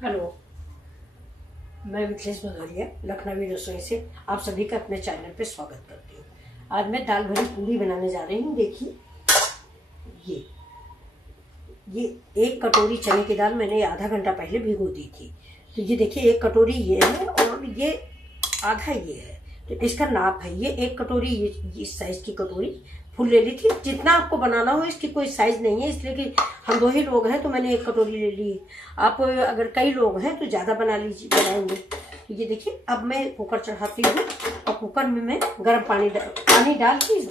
Hello, मैं मिथिलेश भदौरिया लखनवी रसोई से आप सभी का अपने चैनल पे स्वागत करती हूँ। आज मैं दाल भरी पूरी बनाने जा रही हूँ। देखिए ये 1 कटोरी चने की दाल मैंने आधा घंटा पहले भिगो दी थी। तो ये देखिए 1 कटोरी ये है और ये आधा ये है, तो इसका नाप है। ये 1 कटोरी ये इस साइज की कटोरी फुल ले ली थी। जितना आपको बनाना हो, इसकी कोई साइज नहीं है, इसलिए कि हम 2 ही लोग हैं तो मैंने 1 कटोरी ले ली। आप अगर कई लोग हैं तो ज्यादा बनाएंगे। तो ये देखिए अब मैं कुकर चढ़ाती हूँ और कुकर में मैं गर्म पानी डाल के इस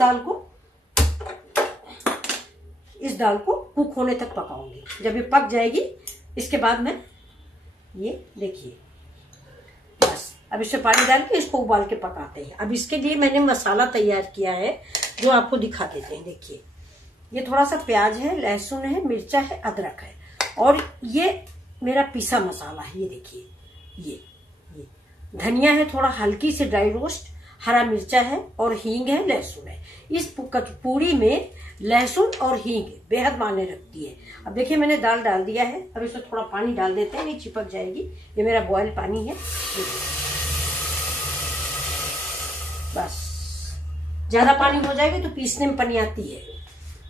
दाल को कुक होने तक पकाऊंगी। जब ये पक जाएगी इसके बाद मैं ये देखिए बस अब इसमें पानी डाल के इसको उबाल के पकाते हैं। अब इसके लिए मैंने मसाला तैयार किया है जो आपको दिखा देते हैं। देखिए ये थोड़ा सा प्याज है, लहसुन है, मिर्चा है, अदरक है और ये मेरा पिसा मसाला है। ये देखिए ये धनिया है, थोड़ा हल्की से ड्राई रोस्ट, हरा मिर्चा है और हींग है, लहसुन है। इस पूरी में लहसुन और हींग बेहद मायने रखती है। अब देखिए मैंने दाल डाल दिया है। अब इसमें थोड़ा पानी डाल देते हैं, नहीं चिपक जाएगी। ये मेरा बॉयल पानी है। बस ज्यादा पानी हो जाएगी तो पीसने में पानी आती है।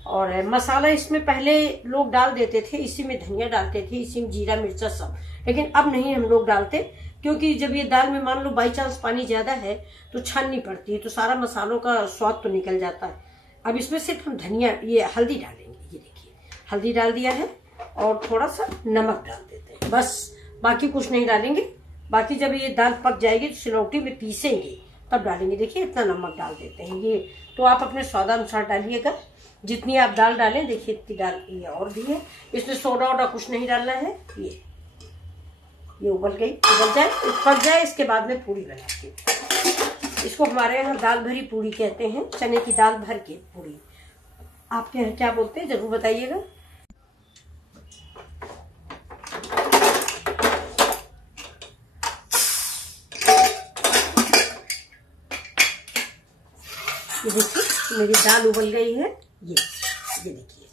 और मसाला इसमें पहले लोग डाल देते थे, इसी में धनिया डालते थे, इसी में जीरा मिर्चा सब, लेकिन अब नहीं हम लोग डालते, क्योंकि जब ये दाल में मान लो बाई चांस पानी ज्यादा है तो छाननी पड़ती है, तो सारा मसालों का स्वाद तो निकल जाता है। अब इसमें सिर्फ हम धनिया ये हल्दी डालेंगे। ये देखिए हल्दी डाल दिया है और थोड़ा सा नमक डाल देते हैं, बस बाकी कुछ नहीं डालेंगे। बाकी जब ये दाल पक जाएगी तो सिलौटी में पीसेंगे तब डालेंगे। देखिए इतना नमक डाल देते हैं। ये तो आप अपने स्वादानुसार डालिएगा, जितनी आप दाल डालें। देखिए इतनी दाल ये और भी है, इसमें सोडा वोडा कुछ नहीं डालना है। ये उबल जाए, पक जाए, इसके बाद में पूरी बनाती हूँ। इसको हमारे यहाँ दाल भरी पूरी कहते हैं, चने की दाल भर के पूरी। आपके यहाँ क्या बोलते हैं जरूर बताइएगा। ये देखिए मेरी दाल उबल गई है। ये देखिए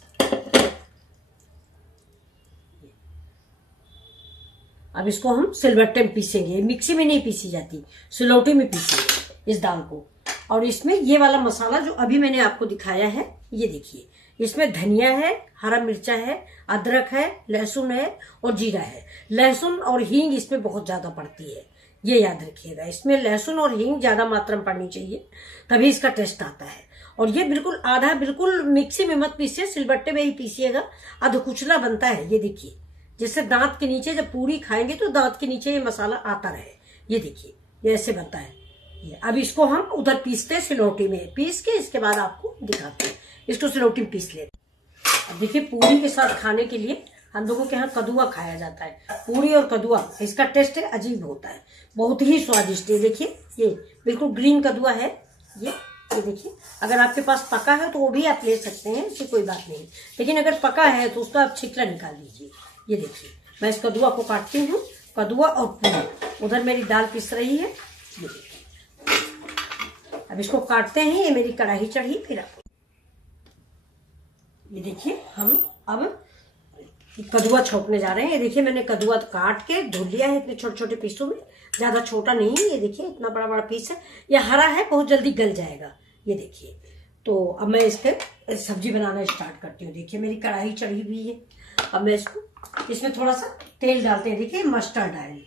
अब इसको हम सिलबट्टे में पीसेंगे। मिक्सी में नहीं पीसी जाती, सिलौटी में पीसेंगे इस दाल को। और इसमें ये वाला मसाला जो अभी मैंने आपको दिखाया है, ये देखिए इसमें धनिया है, हरा मिर्चा है, अदरक है, लहसुन है और जीरा है। लहसुन और हींग इसमें बहुत ज्यादा पड़ती है, ये याद रखिएगा। इसमें लहसुन और हींग ज्यादा मात्रा में पड़नी चाहिए, तभी इसका टेस्ट आता है। और ये बिल्कुल आधा, बिल्कुल मिक्सी में मत पीसिए, सिलबट्टे में ही पीसिएगा, अधकुचला बनता है। ये देखिए जिससे दांत के नीचे जब पूरी खाएंगे तो दांत के नीचे ये मसाला आता रहे। ये देखिए ये ऐसे बनता है। ये अब इसको हम उधर पीसते हैं, सिलौटी में पीस के इसके बाद आपको दिखाते हैं। इसको सिलौटी में पीस लेते हैं। अब देखिए पूरी के साथ खाने के लिए हम लोगों के यहाँ कदुआ खाया जाता है। पूरी और कदुआ, इसका टेस्ट अजीब होता है, बहुत ही स्वादिष्ट है। देखिए ये बिल्कुल ग्रीन कदुआ है। ये देखिए अगर आपके पास पका है तो वो भी आप ले सकते हैं, इससे कोई बात नहीं। लेकिन अगर पका है तो उसका आप छिकला निकाल लीजिए। ये देखिए मैं इस कदुआ को काटती हूँ, कदुआ और पूरी। उधर मेरी दाल पिस रही है। ये देखिए अब इसको काटते हैं। ये मेरी कढ़ाई चढ़ी, फिर आपको ये देखिए हम अब कदुआ छोकने जा रहे हैं। ये देखिए मैंने कदुआ काट के धुल लिया है इतने छोटे छोटे पीसों में, ज्यादा छोटा नहीं है। ये देखिए इतना बड़ा बड़ा पीस है। ये हरा है, बहुत जल्दी गल जाएगा। ये देखिए तो अब मैं इसके सब्जी बनाना स्टार्ट करती हूँ। देखिए मेरी कढ़ाई चढ़ी हुई है। अब मैं इसमें थोड़ा सा तेल डालते हैं। देखिए मस्टर्ड ऑयल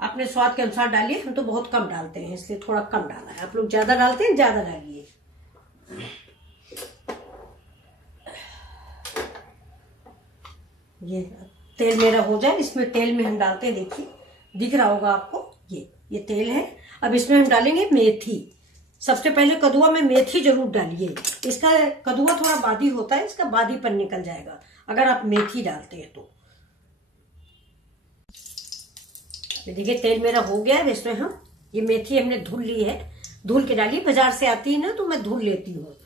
अपने स्वाद के अनुसार डालिए, हम तो बहुत कम डालते हैं इसलिए थोड़ा कम डाला है। आप लोग ज्यादा डालते हैं, ज्यादा डालिए। ये तेल मेरा हो जाए, इसमें तेल में हम डालते हैं। देखिए दिख रहा होगा आपको, ये तेल है। अब इसमें हम डालेंगे मेथी। सबसे पहले कदुआ में मेथी जरूर डालिए। इसका कदुआ थोड़ा बादी होता है, इसका बादीपन निकल जाएगा अगर आप मेथी डालते हैं तो। देखिए तेल मेरा हो गया है। इसमें हम ये मेथी हमने धुल ली है, धुल के डाली। बाजार से आती है ना तो मैं धुल लेती हूँ।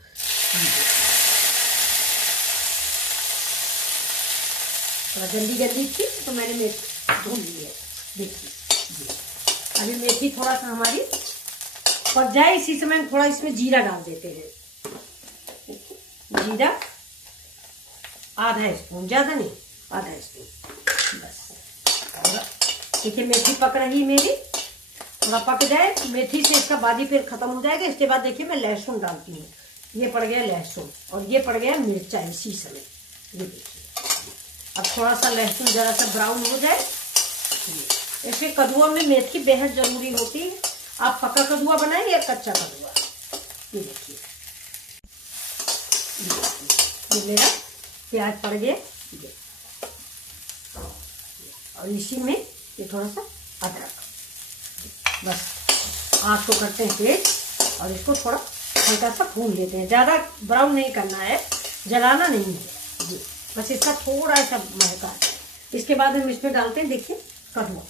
गंदी गंदी थी तो मैंने मेथी धुल ली है। देखिए अभी मेथी थोड़ा सा हमारी पक जाए, इसी समय हम थोड़ा इसमें जीरा डाल देते हैं। जीरा आधा स्पून, ज्यादा नहीं, आधा स्पून बस। देखिए मेथी पक रही मेरी, थोड़ा पक जाए मेथी से इसका बादी फिर खत्म हो जाएगा। इसके बाद देखिए मैं लहसुन डालती हूँ। ये पड़ गया लहसुन और ये पड़ गया मिर्चा इसी समय। ये देखिए अब थोड़ा सा लहसुन जरा सा ब्राउन हो जाए। ऐसे कद्दुआ में मेथी बेहद जरूरी होती है। आप पका कद्दुआ बनाएं या कच्चा कद्दुआ। ये देखिए ये मेरा प्याज पड़ गया और इसी में ये थोड़ा सा अदरक, बस आँच को करते हैं तेज और इसको थोड़ा हल्का सा भून लेते हैं। ज़्यादा ब्राउन नहीं करना है, जलाना नहीं है जी, बस इसका थोड़ा सा महका है। इसके बाद हम इसमें डालते हैं देखिए कद्दू।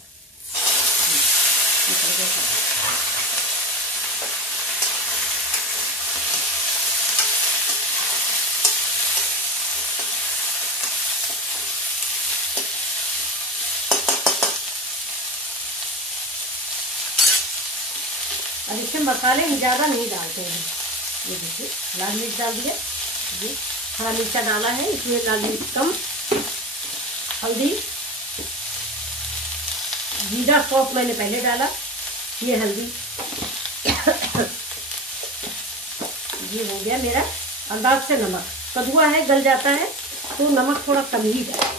अब इसमें मसाले ज़्यादा नहीं डालते हैं। ये देखिए लाल मिर्च डाल दिया जी, हरा मिर्चा डाला है, इसमें लाल मिर्च कम, हल्दी, जीरा सौंफ मैंने पहले डाला, ये हल्दी ये हो गया मेरा अंदाज से नमक। कद्दुआ है गल जाता है तो नमक थोड़ा कम ही डालें।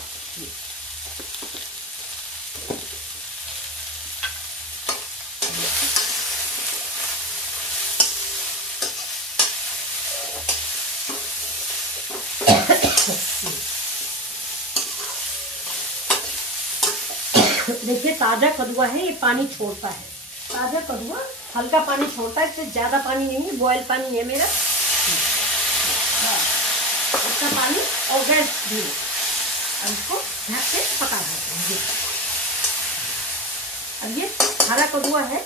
देखिए ताजा कद्दुआ है, ये पानी छोड़ता है। ताजा कद्दुआ हल्का पानी छोड़ता है, इससे ज्यादा पानी नहीं है, बॉयल पानी है मेरा इसका पानी। और गैस भी अब इसको ढक के पका देते हैं। अब ये हरा कद्दुआ है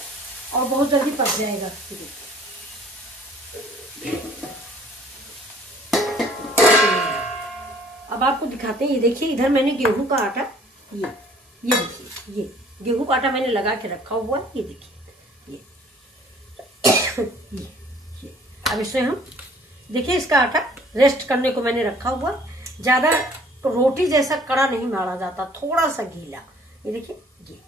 और बहुत जल्दी पक जाएगा। अब आपको दिखाते हैं, ये देखिए इधर मैंने गेहूं का आटा, ये देखिए ये गेहूं का आटा मैंने लगा के रखा हुआ है। ये देखिए ये अब इसमें हम देखिए इसका आटा रेस्ट करने को मैंने रखा हुआ। ज्यादा रोटी जैसा कड़ा नहीं मारा जाता, थोड़ा सा गीला। ये देखिए ये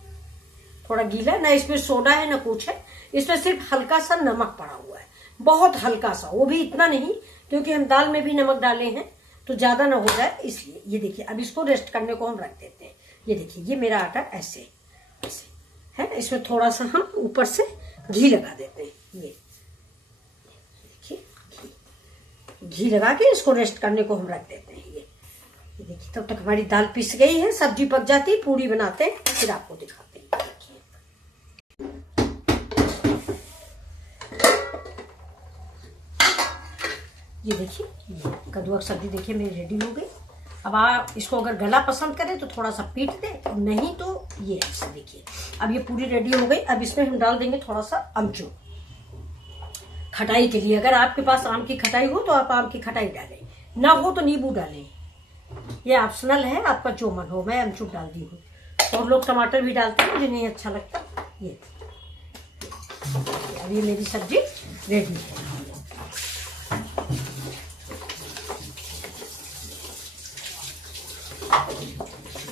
थोड़ा गीला, ना इसमें सोडा है ना कुछ है, इसमें सिर्फ हल्का सा नमक पड़ा हुआ है, बहुत हल्का सा, वो भी इतना नहीं क्योंकि हम दाल में भी नमक डाले हैं तो ज्यादा ना हो जाए इसलिए। ये देखिए अब इसको रेस्ट करने को हम रख देते हैं। ये देखिए ये मेरा आटा ऐसे है, इसमें थोड़ा सा हम ऊपर से घी लगा देते हैं। ये देखिए घी लगा के इसको रेस्ट करने को हम रख देते हैं। ये देखिए तब तक हमारी दाल पिस गई है, सब्जी पक जाती है, पूरी बनाते हैं फिर आपको दिखाते हैं। ये देखिए कद्दुआ की सब्जी देखिए मेरी रेडी हो गई। अब आप इसको अगर गला पसंद करें तो थोड़ा सा पीट दें, नहीं तो ये ऐसे देखिए अब ये पूरी रेडी हो गई। अब इसमें हम डाल देंगे थोड़ा सा अमचूर खटाई के लिए। अगर आपके पास आम की खटाई हो तो आप आम की खटाई डालें, ना हो तो नींबू डालें, ये ऑप्शनल है, आपका जो मन हो। मैं अमचूर डाल दी हूँ और लोग टमाटर भी डालते हैं, मुझे नहीं अच्छा लगता। ये अब ये मेरी सब्जी रेडी है।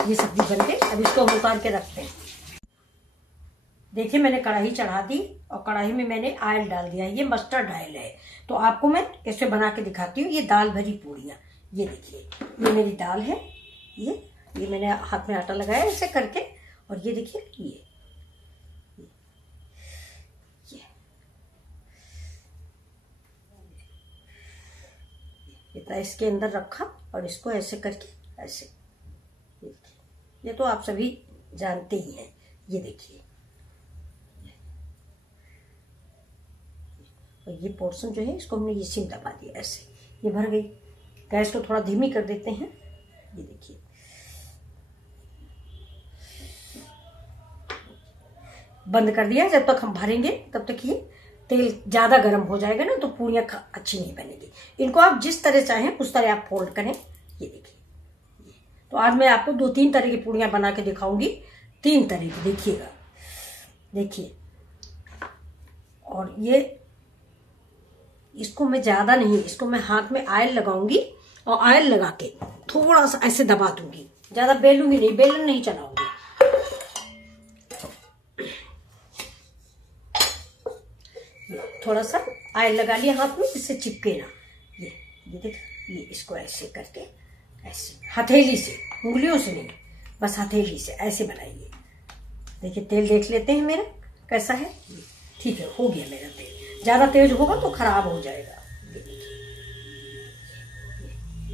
ये सब्जी बन गई, अब इसको हम उतार के रखते हैं। देखिए मैंने कढ़ाई चढ़ा दी और कढ़ाई में मैंने ऑयल डाल दिया। ये मस्टर्ड ऑयल है, तो आपको मैं कैसे बना के दिखाती हूँ। ये दाल भरी पूड़ियाँ, ये देखिए ये मेरी दाल है। ये मैंने हाथ में आटा लगाया ऐसे करके, और ये देखिए ये इतना इसके अंदर रखा और इसको ऐसे करके ऐसे, ये तो आप सभी जानते ही हैं। ये देखिए और ये पोर्शन जो है इसको हमने ये सिम दबा दिया ऐसे, ये भर गई। गैस को थोड़ा धीमी कर देते हैं। ये देखिए बंद कर दिया। जब तक हम भरेंगे तब तक ये तेल ज्यादा गर्म हो जाएगा ना, तो पूरियां अच्छी नहीं बनेगी। इनको आप जिस तरह चाहें उस तरह आप फोल्ड करें। ये देखिए तो आज मैं आपको 2-3 तरह की पूड़ियां बना के दिखाऊंगी, 3 तरह की, देखिएगा। देखिए और ये इसको मैं ज्यादा नहीं, इसको मैं हाथ में ऑयल लगाऊंगी और ऑयल लगा के थोड़ा सा ऐसे दबा दूंगी, ज्यादा बेलूंगी नहीं, बेलन नहीं चलाऊंगी। थोड़ा सा ऑयल लगा लिया हाथ में, जिससे चिपके ना। ये देख, ये इसको ऐसे करके, ऐसे हथेली से, उंगलियों से नहीं, बस हथेली से ऐसे बनाइए। देखिए तेल देख लेते हैं मेरा कैसा है। ठीक है, हो गया मेरा तेल। ज्यादा तेज होगा तो खराब हो जाएगा।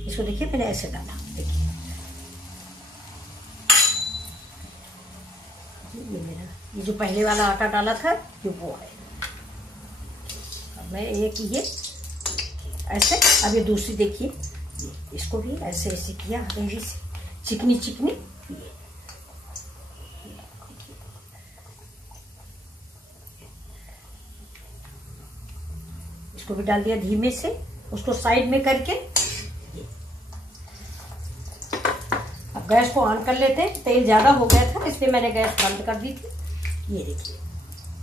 इसको देखिए मैंने ऐसे डाला, देखिए ये मेरा, ये जो पहले वाला आटा डाला था ये वो है। अब मैं एक ये ऐसे, अब ये दूसरी देखिए, इसको भी ऐसे ऐसे किया हथेली से, चिकनी चिकनी। ये इसको भी डाल दिया धीमे से, उसको साइड में करके। अब गैस को ऑन कर लेते हैं। तेल ज्यादा हो गया था इसलिए मैंने गैस बंद कर दी थी। ये देखिए,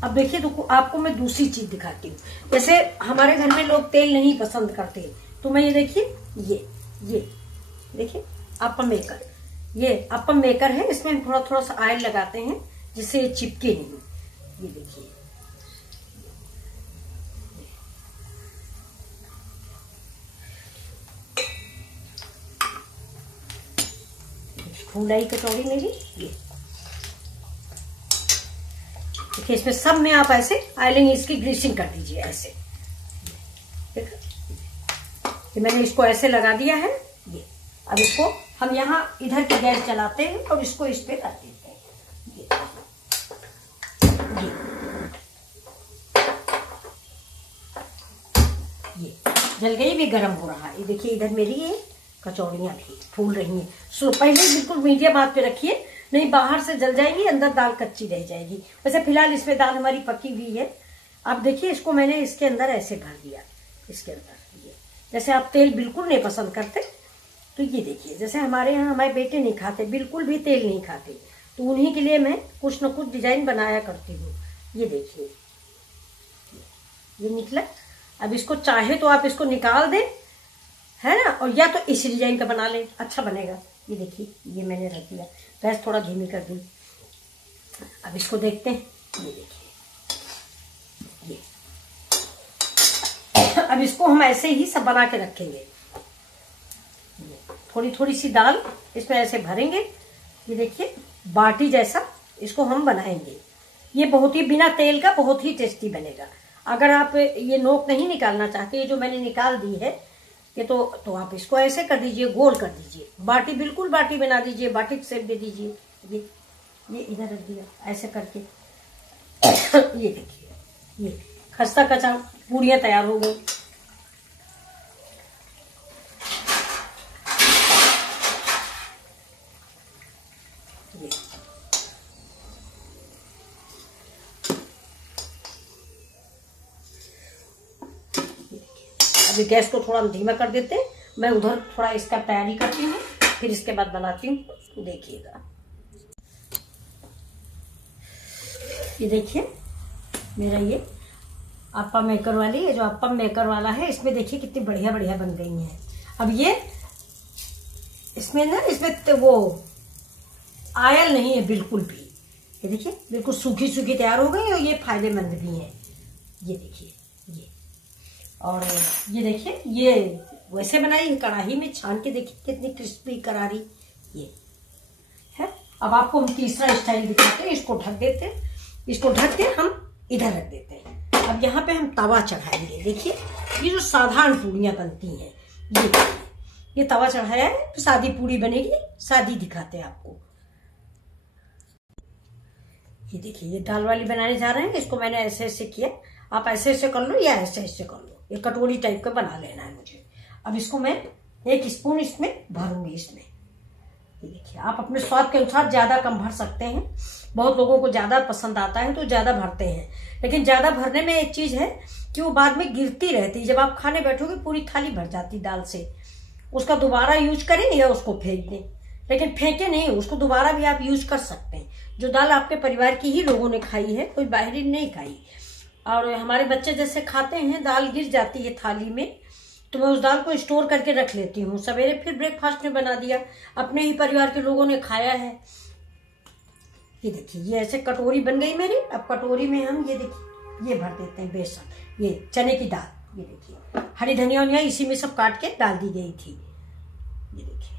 अब देखिए तो आपको मैं दूसरी चीज दिखाती हूँ। जैसे हमारे घर में लोग तेल नहीं पसंद करते, तो मैं ये देखिए, ये देखिए अप्पम मेकर, ये अप्पम मेकर है। इसमें हम थोड़ा थोड़ा सा ऑयल लगाते हैं जिससे ये चिपके नहीं। ये देखिए, फूलाई कचौड़ी मेरी। ये देखिए, इसमें सब में आप ऐसे ऑयलिंग, इसकी ग्रीसिंग कर दीजिए ऐसे। देखो मैंने इसको ऐसे लगा दिया है। ये अब इसको हम यहाँ इधर की गैस जलाते हैं और इसको इस पे रख देते हैं। ये जल गई, भी गर्म हो रहा है। ये देखिए इधर मेरी ये कचौड़ियाँ भी फूल रही हैं। सो पहले बिल्कुल मीडियम आंच पे रखिए, नहीं बाहर से जल जाएगी, अंदर दाल कच्ची रह जाएगी। वैसे फिलहाल इसमें दाल हमारी पकी हुई है। अब देखिए इसको मैंने इसके अंदर ऐसे भर दिया, इसके अंदर। ये जैसे आप तेल बिल्कुल नहीं पसंद करते तो ये देखिए, जैसे हमारे यहाँ हमारे बेटे नहीं खाते, बिल्कुल भी तेल नहीं खाते, तो उन्हीं के लिए मैं कुछ न कुछ डिजाइन बनाया करती हूँ। ये देखिए ये निकला। अब इसको चाहे तो आप इसको निकाल दें, है ना, और या तो इस डिजाइन का बना ले, अच्छा बनेगा। ये देखिए ये मैंने रख दिया, गैस थोड़ा धीमी कर दी। अब इसको देखते हैं। ये देखिए ये अब इसको हम ऐसे ही सब बना के रखेंगे। थोड़ी थोड़ी सी दाल इसमें ऐसे भरेंगे। ये देखिए बाटी जैसा इसको हम बनाएंगे। ये बहुत ही बिना तेल का बहुत ही टेस्टी बनेगा। अगर आप ये नोक नहीं निकालना चाहते, ये जो मैंने निकाल दी है ये तो आप इसको ऐसे कर दीजिए, गोल कर दीजिए, बाटी बिल्कुल बाटी बना दीजिए, बाटी शेप दे दीजिए। ये इधर रख दिया ऐसे करके। ये देखिए ये खस्ता कचा पूड़ियाँ तैयार हो गई। अभी गैस को थोड़ा धीमा कर देते हैं। मैं उधर थोड़ा इसका तैयारी करती हूँ, फिर इसके बाद बनाती हूँ। देखिएगा ये देखिए मेरा ये अप्पम मेकर वाली, ये जो अप्पम मेकर वाला है, इसमें देखिए कितनी बढ़िया बढ़िया बन गई हैं। अब ये इसमें ना, इसमें तो वो आयल नहीं है बिल्कुल भी। ये देखिए बिल्कुल सूखी सूखी तैयार हो गई और ये फायदेमंद भी है। ये देखिए ये, और ये देखिए ये वैसे बनाई है कढ़ाई में छान के, देखिए कितनी क्रिस्पी करारी ये है। अब आपको हम तीसरा स्टाइल दिखाते हैं। इसको ढक देते हैं, इसको ढक के हम इधर रख देते हैं। अब यहाँ पे हम तवा चढ़ाएंगे। देखिए ये जो साधारण पूड़ियाँ बनती हैं, ये तवा चढ़ाया है तो सादी पूड़ी बनेगी। सादी दिखाते हैं आपको। ये देखिए ये दाल वाली बनाने जा रहे हैं। इसको मैंने ऐसे ऐसे किया, आप ऐसे ऐसे कर लो या ऐसे ऐसे कर लो। ये कटोरी टाइप का बना लेना है मुझे। अब इसको मैं 1 स्पून इसमें भरूंगी। इसमें ये देखिए आप अपने स्वाद के अनुसार ज्यादा कम भर सकते हैं। बहुत लोगों को ज्यादा पसंद आता है तो ज्यादा भरते हैं, लेकिन ज्यादा भरने में एक चीज है कि वो बाद में गिरती रहती। जब आप खाने बैठोगे पूरी थाली भर जाती दाल से। उसका दोबारा यूज करें या उसको फेंक दें, लेकिन फेंके नहीं, उसको दोबारा भी आप यूज कर सकते हैं। जो दाल आपके परिवार की ही लोगों ने खाई है, कोई बाहरी नहीं खाई। और हमारे बच्चे जैसे खाते हैं, दाल गिर जाती है थाली में, तो मैं उस दाल को स्टोर करके रख लेती हूँ। सवेरे फिर ब्रेकफास्ट में बना दिया, अपने ही परिवार के लोगों ने खाया है। ये देखिए ये ऐसे कटोरी बन गई मेरी। अब कटोरी में हम ये देखिए ये भर देते हैं बेसन, ये चने की दाल। ये देखिए हरी धनिया वनिया इसी में सब काट के डाल दी गई थी। ये देखिए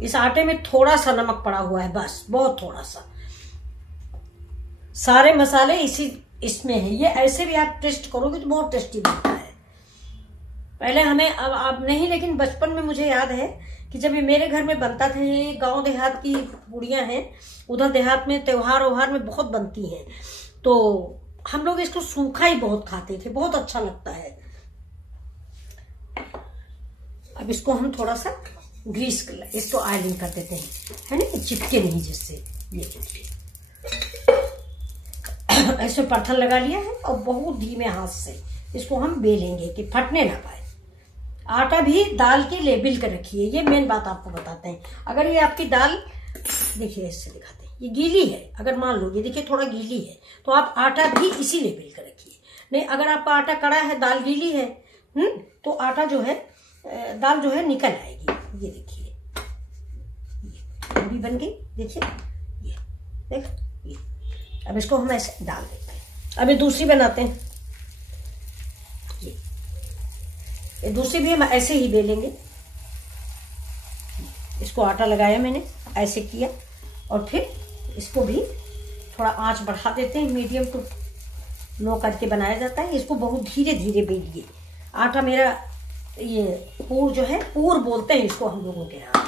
इस आटे में थोड़ा सा नमक पड़ा हुआ है, बस बहुत थोड़ा सा। सारे मसाले इसमें है। ये ऐसे भी आप टेस्ट करोगे तो बहुत टेस्टी बनता है। पहले हमें अब नहीं, लेकिन बचपन में मुझे याद है कि जब ये मेरे घर में बनता था, ये गांव देहात की पूड़ियाँ हैं, उधर देहात में त्योहार व्योहार में बहुत बनती हैं, तो हम लोग इसको सूखा ही बहुत खाते थे, बहुत अच्छा लगता है। अब इसको हम थोड़ा सा ग्रीस कर, इसको ऑयलिंग कर देते हैं, है ना, चिपके नहीं जिससे। ये देखिए ऐसे पत्थर लगा लिया है और बहुत धीमे हाथ से इसको हम बेलेंगे कि फटने ना पाए। आटा भी दाल के लेवल का रखिए, ये मेन बात आपको बताते हैं। अगर ये आपकी दाल, देखिए इससे दिखाते हैं, ये गीली है, अगर मान लो ये देखिए थोड़ा गीली है, तो आप आटा भी इसी लेवल का रखिए। नहीं, अगर आपका आटा कड़ा है, दाल गीली है, तो आटा जो है, दाल जो है निकल आएगी। ये देखिए पूरी बन गई, देखिए ये देख ये। अब इसको हम ऐसे डाल देते हैं। अभी दूसरी बनाते हैं। ये दूसरी भी हम ऐसे ही बेलेंगे। इसको आटा लगाया मैंने, ऐसे किया, और फिर इसको भी थोड़ा आंच बढ़ा देते हैं, मीडियम टू लो करके बनाया जाता है। इसको बहुत धीरे धीरे बेलिए। आटा मेरा ये पूर जो है, पूर बोलते हैं इसको हम लोगों के यहाँ,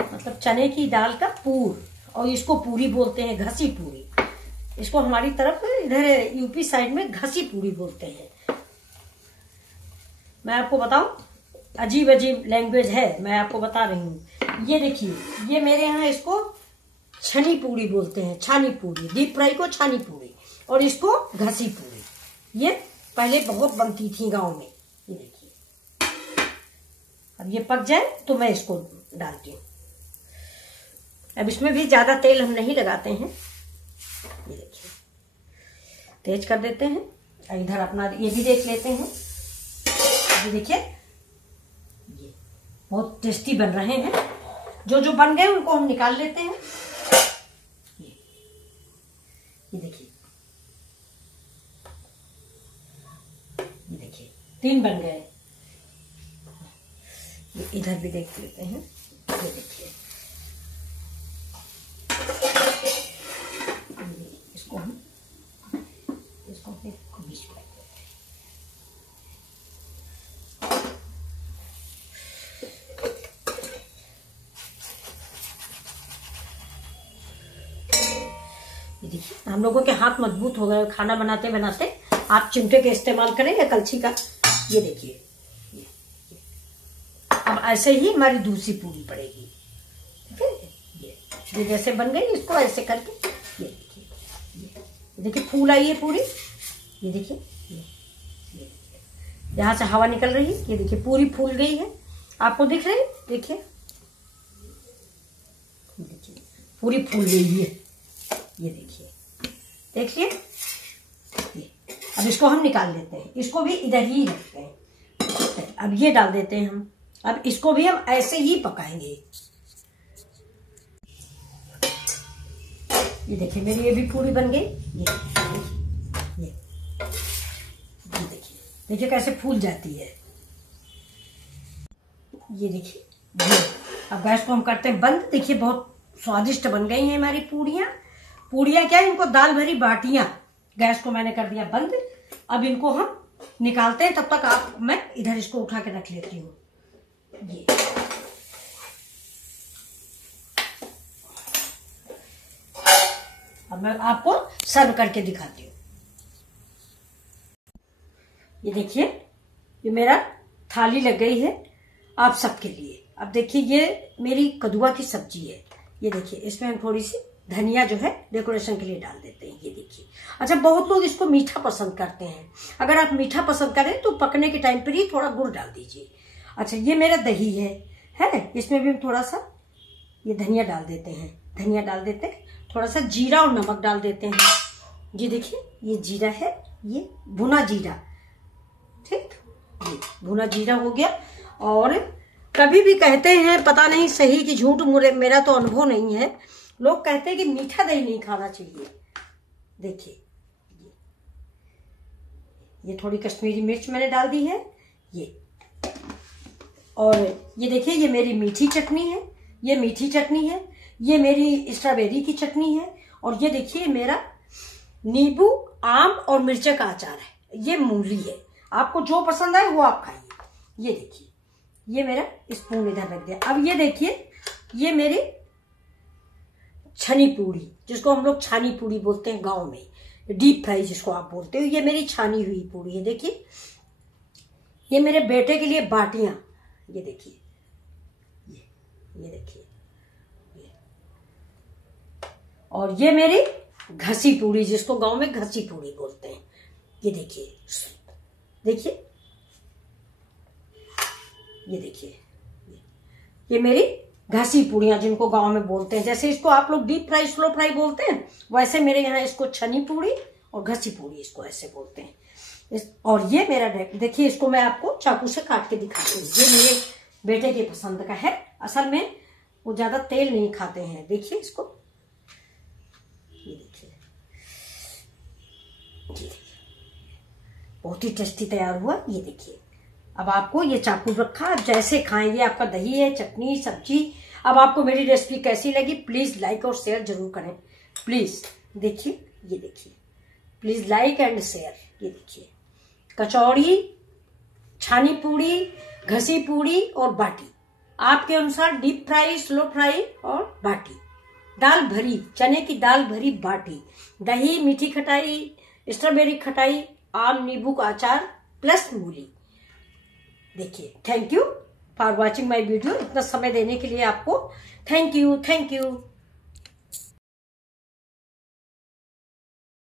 मतलब चने की दाल का पूर, और इसको पूरी बोलते हैं, घसी पूरी। इसको हमारी तरफ इधर यूपी साइड में घसी पूरी बोलते हैं। मैं आपको बताऊं, अजीब अजीब लैंग्वेज है, मैं आपको बता रही हूँ। ये देखिए, ये मेरे यहाँ इसको छनी पूरी बोलते हैं, छानी पूरी, डीप फ्राई को छानी पूरी, और इसको घसी पूरी। ये पहले बहुत बनती थी गांव में। ये देखिए अब ये पक जाए तो मैं इसको डालती हूँ। अब इसमें भी ज्यादा तेल हम नहीं लगाते हैं। ये देखिए तेज कर देते हैं। इधर अपना ये भी देख लेते हैं। ये देखिए ये बहुत टेस्टी बन रहे हैं। जो जो बन गए उनको हम निकाल लेते हैं। ये देखिए, ये देखिए 3 बन गए। ये इधर भी देख लेते हैं। ये देखिए इसको हम बीच में देखिए, हम लोगों के हाथ मजबूत हो गए खाना बनाते बनाते। आप चिमटे के इस्तेमाल करें या कलछी का। ये देखिए अब ऐसे ही हमारी दूसरी पूरी पड़ेगी। ठीक है, ये जैसे बन गई, इसको ऐसे करके ये देखिए फूल आई है पूरी। ये देखिए ये यहाँ से हवा निकल रही है। ये देखिए पूरी फूल गई है, आपको दिख रही है। देखिए पूरी फूल गई है। ये देखिए, देखिए अब इसको हम निकाल लेते हैं। इसको भी इधर ही रखते हैं। अब ये डाल देते हैं हम। अब इसको भी हम ऐसे ही पकाएंगे। ये देखिए मेरी ये भी पूरी बन गई। ये देखिए, देखिए कैसे फूल जाती है। ये देखिए, अब गैस को हम करते हैं बंद। देखिए बहुत स्वादिष्ट बन गई हैं हमारी पूड़ियाँ। पूड़ियाँ क्या, इनको दाल भरी बाटियां। गैस को मैंने कर दिया बंद। अब इनको हम निकालते हैं। तब तक मैं इधर इसको उठा के रख लेती हूँ। ये अब मैं आपको सर्व करके दिखाती हूँ। ये देखिए, ये मेरा थाली लग गई है आप सबके लिए। अब देखिए ये मेरी कद्दुआ की सब्जी है। ये देखिए इसमें हम थोड़ी सी धनिया जो है डेकोरेशन के लिए डाल देते हैं। ये देखिए, अच्छा बहुत लोग इसको मीठा पसंद करते हैं। अगर आप मीठा पसंद करें तो पकने के टाइम पर ही थोड़ा गुड़ डाल दीजिए। अच्छा ये मेरा दही है, इसमें भी हम थोड़ा सा ये धनिया डाल देते हैं। धनिया डाल देते हैं, थोड़ा सा जीरा और नमक डाल देते हैं। ये देखिए ये जीरा है, ये भुना जीरा। ठीक, ये भुना जीरा हो गया। और कभी भी कहते हैं, पता नहीं सही कि झूठ, मेरा तो अनुभव नहीं है, लोग कहते हैं कि मीठा दही नहीं खाना चाहिए। देखिए ये थोड़ी कश्मीरी मिर्च मैंने डाल दी है ये, और ये देखिए ये मेरी मीठी चटनी है, ये मीठी चटनी है, ये मेरी स्ट्रॉबेरी की चटनी है, और ये देखिए मेरा नींबू, आम और मिर्च का अचार है, ये मूली है। आपको जो पसंद आए वो आप खाइए। ये देखिए ये मेरा स्पून इधर रख दिया। अब ये देखिए ये मेरी छनी पूड़ी, जिसको हम लोग छानी पूड़ी बोलते हैं गांव में, डीप फ्राई जिसको आप बोलते हो, ये मेरी छानी हुई पूड़ी है। देखिए ये मेरे बेटे के लिए बाटियां, ये देखिए ये देखिए ये, और ये मेरी घसी पूड़ी, जिसको गांव में घसी पूड़ी बोलते हैं। ये देखिए देखिए ये देखिए ये मेरी घसी पूड़ियां, जिनको गांव में बोलते हैं, जैसे इसको आप लोग डीप फ्राई स्लो फ्राई बोलते हैं, वैसे मेरे यहाँ इसको छनी पूड़ी और घसी पूड़ी इसको ऐसे बोलते हैं। और ये मेरा देखिए, इसको मैं आपको चाकू से काट के दिखाती हूँ। ये मेरे बेटे के पसंद का है, असल में वो ज्यादा तेल नहीं खाते हैं। देखिए इसको, ये देखिए बहुत ही टेस्टी तैयार हुआ। ये देखिए अब आपको ये चाकू रखा, आप जैसे खाएं, ये आपका दही है, चटनी, सब्जी। अब आपको मेरी रेसिपी कैसी लगी प्लीज लाइक और शेयर जरूर करें प्लीज। देखिए ये देखिए, प्लीज लाइक एंड शेयर। ये देखिए कचौड़ी, छानी पूड़ी, घसी पूड़ी और बाटी, आपके अनुसार डीप फ्राई, स्लो फ्राई और बाटी, दाल भरी, चने की दाल भरी बाटी, दही, मीठी खटाई, स्ट्रॉबेरी खटाई, आम नींबू का अचार प्लस मूली। देखिए thank you for watching my video. इतना समय देने के लिए आपको थैंक यू।